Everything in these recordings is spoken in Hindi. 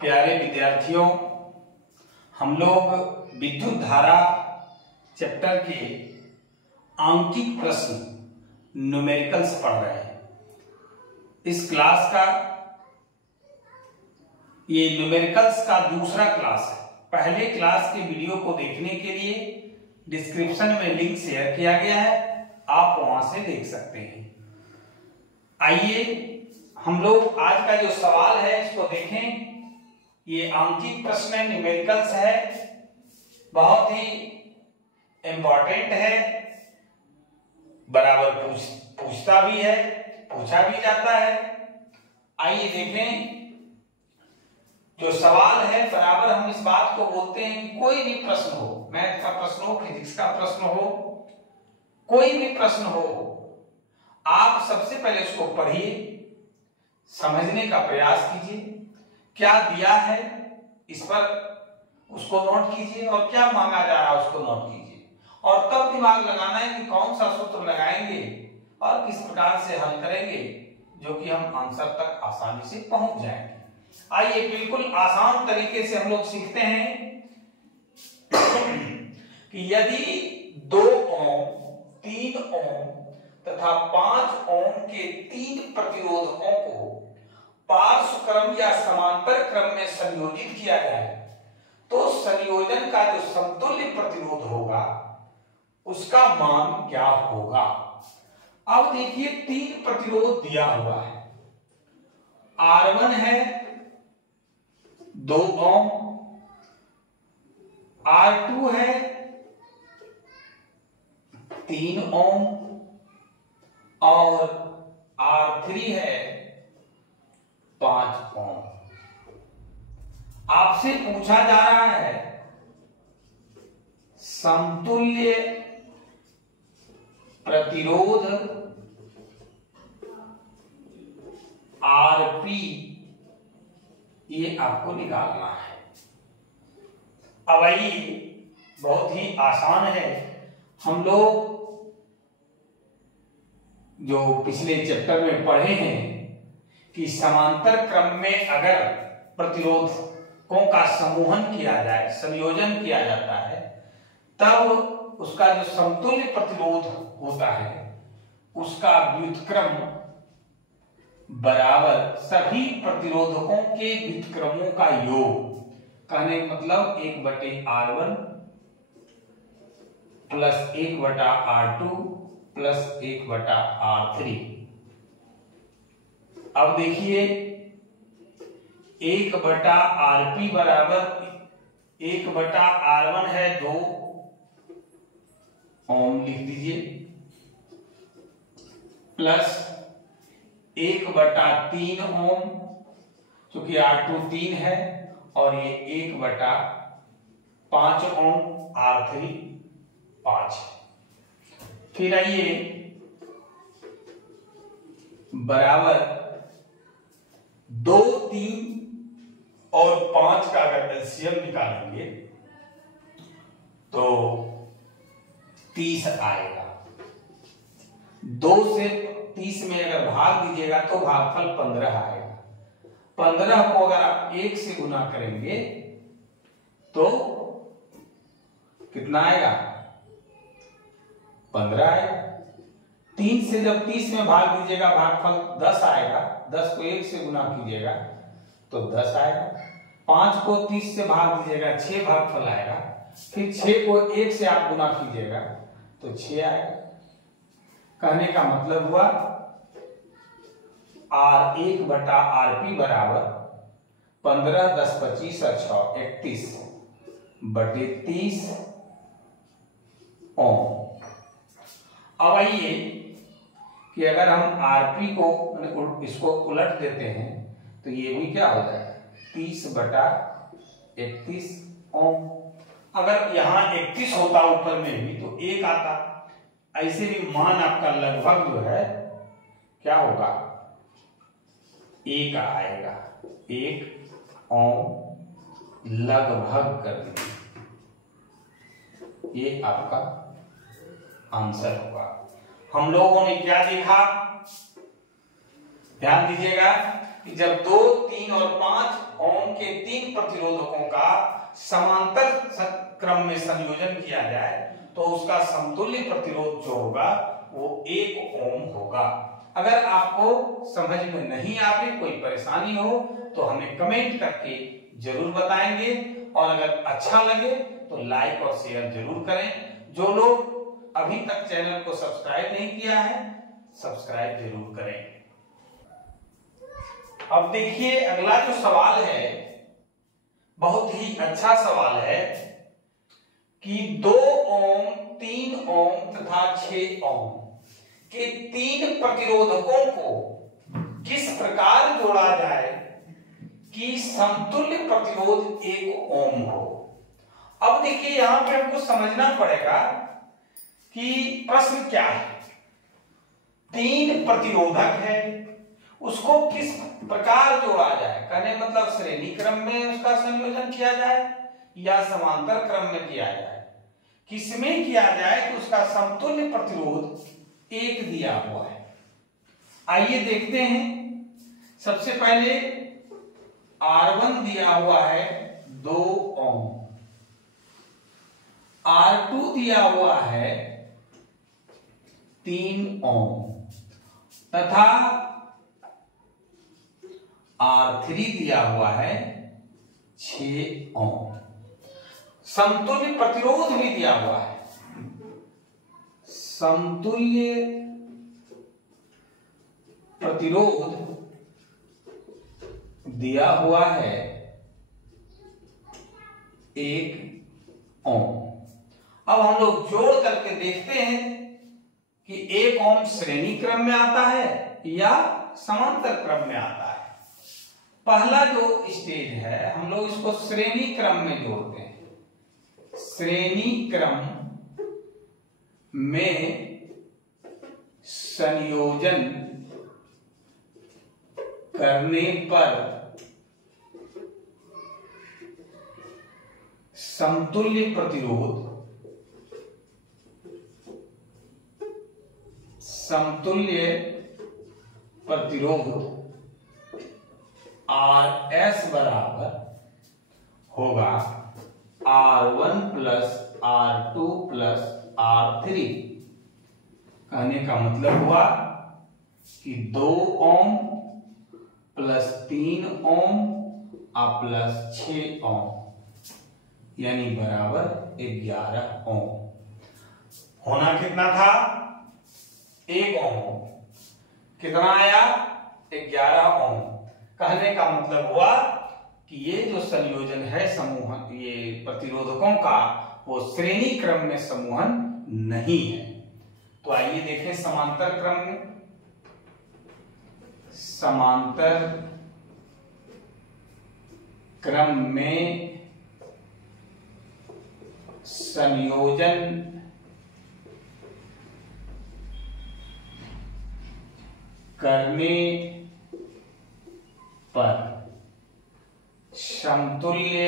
प्यारे विद्यार्थियों, हम लोग विद्युत धारा चैप्टर के आंकिक प्रश्न न्यूमेरिकल्स पढ़ रहे हैं। इस क्लास का ये न्यूमेरिकल्स का दूसरा क्लास है। पहले क्लास के वीडियो को देखने के लिए डिस्क्रिप्शन में लिंक शेयर किया गया है, आप वहां से देख सकते हैं। आइए हम लोग आज का जो सवाल है इसको देखें। ये आंकिक प्रश्न है, न्यूमेरिकल्स है, बहुत ही इंपॉर्टेंट है, बराबर पूछता भी है, पूछा भी जाता है। आइए देखें जो सवाल है। बराबर हम इस बात को बोलते हैं कि कोई भी प्रश्न हो, मैथ का प्रश्न हो, फिजिक्स का प्रश्न हो, कोई भी प्रश्न हो, आप सबसे पहले उसको पढ़िए, समझने का प्रयास कीजिए, क्या दिया है इस पर उसको नोट कीजिए और क्या मांगा जा रहा है उसको नोट कीजिए, और तब दिमाग लगाना है कि कौन सा सूत्र लगाएंगे और किस प्रकार से हल करेंगे जो कि हम आंसर तक आसानी से पहुंच जाएंगे। आइए बिल्कुल आसान तरीके से हम लोग सीखते हैं कि यदि 2 ओम, 3 ओम तथा 5 ओम के 3 प्रतिरोधकों को पार्श्व क्रम या समांतर क्रम में संयोजित किया जाए तो संयोजन का जो समतुल्य प्रतिरोध होगा उसका मान क्या होगा। अब देखिए 3 प्रतिरोध दिया हुआ है। R1 है 2 ओम, R2 है 3 ओम और R3 है 5 ओम। आपसे पूछा जा रहा है समतुल्य प्रतिरोध Rp, ये आपको निकालना है। अब आइए बहुत ही आसान है। हम लोग जो पिछले चैप्टर में पढ़े हैं कि समांतर क्रम में अगर प्रतिरोधकों का समूहन किया जाए, संयोजन किया जाता है, तब उसका जो समतुल्य प्रतिरोध होता है उसका व्युत्क्रम बराबर सभी प्रतिरोधकों के व्युत्क्रमों का योग। कहने का मतलब 1/R1 plus 1/R2 plus 1/R3। अब देखिए 1/Rp बराबर 1/R1 है 2 ओम, लिख दीजिए, प्लस 1/3 ओम, क्योंकि R2 3 है, और ये 1/5 ओम, R3 5। फिर आइए बराबर 2, 3 और 5 का अगर एलसीएम निकालेंगे तो 30 आएगा। 2 से 30 में अगर भाग दीजिएगा तो भागफल 15 आएगा। 15 को अगर आप 1 से गुना करेंगे तो कितना आएगा? 15 आएगा। 3 से जब 30 में भाग दीजिएगा भागफल 10 आएगा। 10 को 1 से गुना कीजिएगा तो 10 आएगा। 5 को 30 से भाग दीजिएगा 6 भागफल आएगा। फिर 6 को 1 से आप गुना कीजिएगा तो 6 आएगा। कहने का मतलब हुआ R1/Rp बराबर 15, 10, 25 और 6 31/30 ओम। अब आइए कि अगर हम Rp को इसको उलट देते हैं तो ये भी क्या हो जाएगा? 30/31 ओम। अगर यहां 31 होता ऊपर में भी तो 1 आता। ऐसे भी मान आपका लगभग जो है क्या होगा? 1 आएगा। 1 ओम लगभग कर दीजिए, ये आपका आंसर होगा। हम लोगों ने क्या देखा, ध्यान दीजिएगा, कि जब 2, 3 और 5 ओम के 3 प्रतिरोधकों का समांतर क्रम में संयोजन किया जाए तो उसका समतुल्य प्रतिरोध जो होगा वो 1 ओम होगा। अगर आपको समझ में नहीं आ रही, कोई परेशानी हो तो हमें कमेंट करके जरूर बताएंगे, और अगर अच्छा लगे तो लाइक और शेयर जरूर करें। जो लोग अभी तक चैनल को सब्सक्राइब नहीं किया है, सब्सक्राइब जरूर करें। अब देखिए अगला जो सवाल है बहुत ही अच्छा सवाल है कि 2 ओम, 3 ओम तथा 6 ओम के 3 प्रतिरोधकों को किस प्रकार जोड़ा जाए कि समतुल्य प्रतिरोध 1 ओम हो। अब देखिए यहां पे हमको समझना पड़ेगा कि प्रश्न क्या है। 3 प्रतिरोधक है, उसको किस प्रकार जोड़ा जाए, कहने मतलब श्रेणी क्रम में उसका संयोजन किया जाए या समांतर क्रम में किया जाए। किसमें किया जाए कि उसका समतुल्य प्रतिरोध 1 दिया हुआ है। आइए देखते हैं। सबसे पहले R1 दिया हुआ है 2 ओम, R2 दिया हुआ है 3 ओम तथा R3 दिया हुआ है 6 ओम। समतुल्य प्रतिरोध भी दिया हुआ है। समतुल्य प्रतिरोध दिया हुआ है 1 ओम। अब हम लोग जोड़ करके देखते हैं कि 1 ओम श्रेणी क्रम में आता है या समांतर क्रम में आता है। पहला जो स्टेज है हम लोग इसको श्रेणी क्रम में जोड़ते हैं। श्रेणी क्रम में संयोजन करने पर समतुल्य प्रतिरोध RS बराबर होगा R1 plus R2 plus R3। कहने का मतलब हुआ कि 2 ओम प्लस 3 ओम प्लस 6 ओम यानी बराबर 11 ओम। होना कितना था? 1 ओम। कितना आया? 11 ओम। कहने का मतलब हुआ कि ये जो संयोजन है समूह, ये प्रतिरोधकों का, वो श्रेणी क्रम में समूहन नहीं है। तो आइए देखें समांतर क्रम में। समांतर क्रम में संयोजन करने पर समतुल्य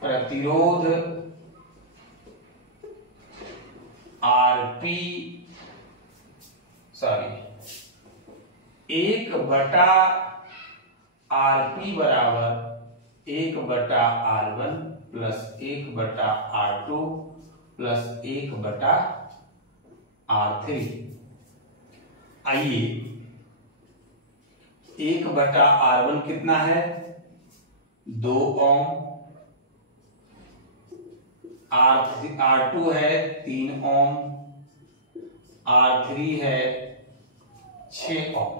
प्रतिरोध आरपी 1/RP बराबर 1/R1 plus 1/R2 plus 1/R3। आइए 1/R1 कितना है? 2 ओम। R2 है 3 ओम। R3 है 6 ओम।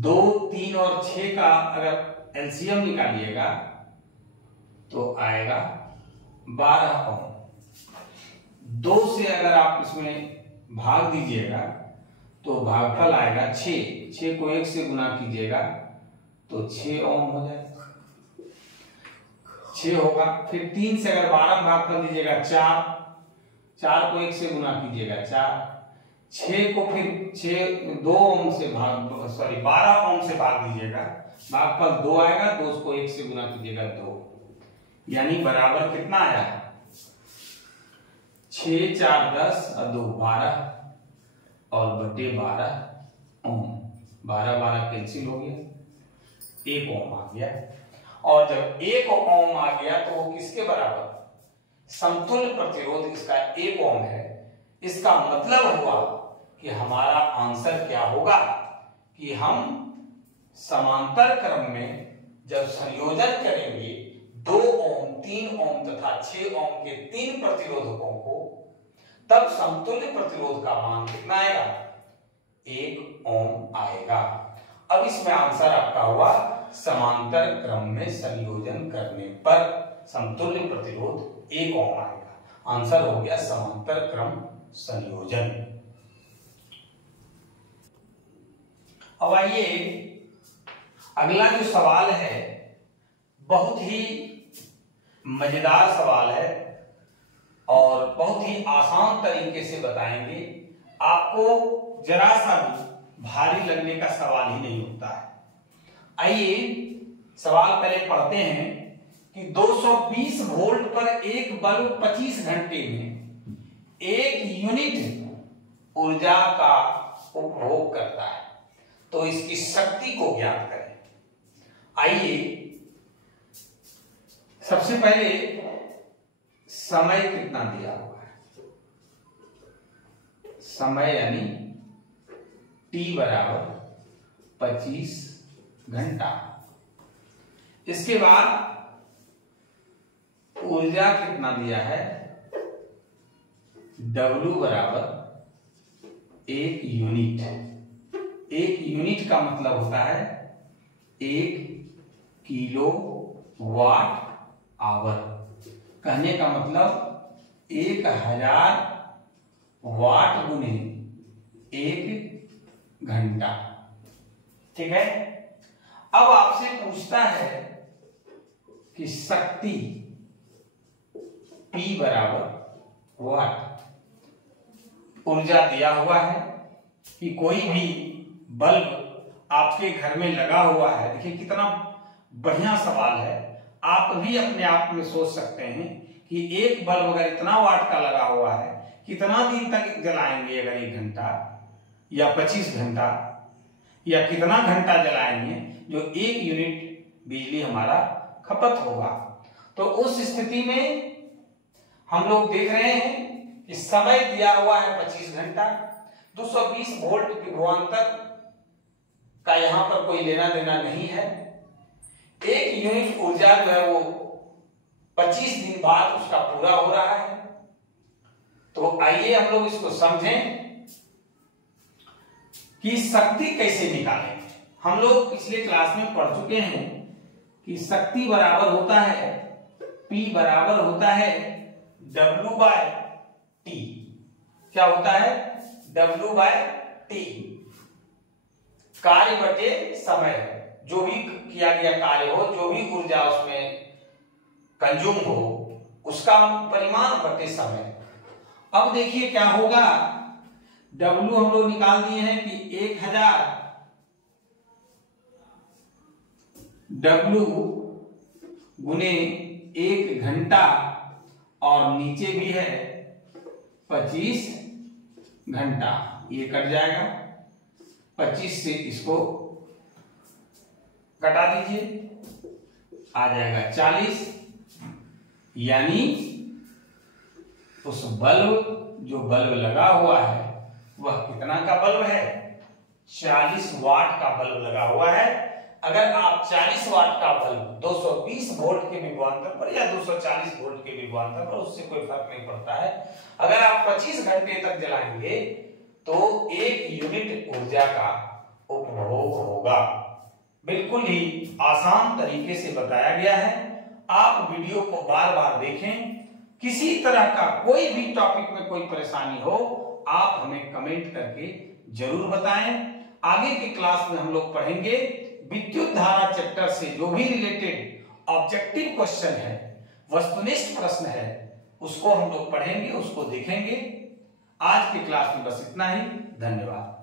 2, 3 और 6 का अगर एलसीएम निकालिएगा तो आएगा 12 ओम। 2 से अगर आप इसमें भाग दीजिएगा तो भागफल आएगा 6। 6 को 1 से गुना कीजिएगा तो 6 ओम हो जाएगा, 6 होगा। फिर 3 से अगर 12 भागफल दीजिएगा 4, 4 को 1 से गुना कीजिएगा 4, 6 को फिर 2 ओम से 12 ओम से भाग दीजिएगा, भागफल 2 आएगा, 2 को 1 से गुना कीजिएगा 2, यानी बराबर कितना आया? 6 4 10 और 2 12 और बटे 12 ओम। 12 12 कैंसिल हो गया, 1 ओम आ गया। और जब 1 ओम आ गया तो वो किसके बराबर, समतुल्य प्रतिरोध इसका 1 ओम है। इसका मतलब हुआ कि हमारा आंसर क्या होगा कि हम समांतर क्रम में जब संयोजन करेंगे 2 ओम 3 ओम तथा 6 ओम के 3 प्रतिरोधकों को, तब समतुल्य प्रतिरोध का मान कितना आएगा, 1 ओम आएगा। अब इसमें आंसर आपका हुआ समांतर क्रम में संयोजन करने पर समतुल्य प्रतिरोध 1 ओम आएगा। आंसर हो गया समांतर क्रम संयोजन। अब आइए अगला जो सवाल है बहुत ही मजेदार सवाल है और बहुत ही आसान तरीके से बताएंगे। आपको जरा सा भी भारी लगने का सवाल ही नहीं होता है। आइए सवाल पहले पढ़ते हैं कि 220 वोल्ट पर एक बल्ब 25 घंटे में 1 यूनिट ऊर्जा का उपभोग करता है, तो इसकी शक्ति को ज्ञात करें। आइए सबसे पहले समय कितना दिया हुआ है, समय यानी T बराबर 25 घंटा। इसके बाद ऊर्जा कितना दिया है, W बराबर 1 यूनिट। 1 यूनिट का मतलब होता है 1 किलो वाट आवर। कहने का मतलब 1000 वाट गुने 1 घंटा। ठीक है। अब आपसे पूछता है कि शक्ति P बराबर वाट। ऊर्जा दिया हुआ है कि कोई भी बल्ब आपके घर में लगा हुआ है। देखिए कितना बढ़िया सवाल है। आप भी अपने आप में सोच सकते हैं कि एक बल्ब अगर इतना वाट का लगा हुआ है, कितना दिन तक जलाएंगे, अगर 1 घंटा या 25 घंटा या कितना घंटा जलाएंगे जो 1 यूनिट बिजली हमारा खपत होगा। तो उस स्थिति में हम लोग देख रहे हैं कि समय दिया हुआ है 25 घंटा। 220 वोल्ट विभवांतर का यहां पर कोई लेना देना नहीं है। 1 यूनिट ऊर्जा जो है वो 25 दिन बाद उसका पूरा हो रहा है। तो आइए हम लोग इसको समझें कि शक्ति कैसे निकालें। हम लोग पिछले क्लास में पढ़ चुके हैं कि शक्ति बराबर होता है, P बराबर होता है W बाय T। क्या होता है, W बाय T। कार्य बटे समय, जो भी किया गया कार्य हो, जो भी ऊर्जा उसमें कंज्यूम हो, उसका परिमाण बटे समय। अब देखिए क्या होगा, W हम लोग निकाल दिए हैं कि 1000 W गुने 1 घंटा और नीचे भी है 25 घंटा। ये कट जाएगा, 25 से इसको कटा दीजिए, आ जाएगा 40। यानी उस बल्ब, जो बल्ब लगा हुआ है वह कितना का बल्ब है, 40 वाट का बल्ब लगा हुआ है। अगर आप 40 वाट का बल्ब 220 वोल्ट के विभवांतर पर या 240 वोल्ट के विभवांतर पर, उससे कोई फर्क नहीं पड़ता है, अगर आप 25 घंटे तक जलाएंगे तो 1 यूनिट ऊर्जा का उपभोग होगा। बिल्कुल ही आसान तरीके से बताया गया है। आप वीडियो को बार बार देखें। किसी तरह का कोई भी टॉपिक में कोई परेशानी हो, आप हमें कमेंट करके जरूर बताएं। आगे की क्लास में हम लोग पढ़ेंगे विद्युत धारा चैप्टर से जो भी रिलेटेड ऑब्जेक्टिव क्वेश्चन है, वस्तुनिष्ठ प्रश्न है, उसको हम लोग पढ़ेंगे, उसको देखेंगे। आज की क्लास में बस इतना ही। धन्यवाद।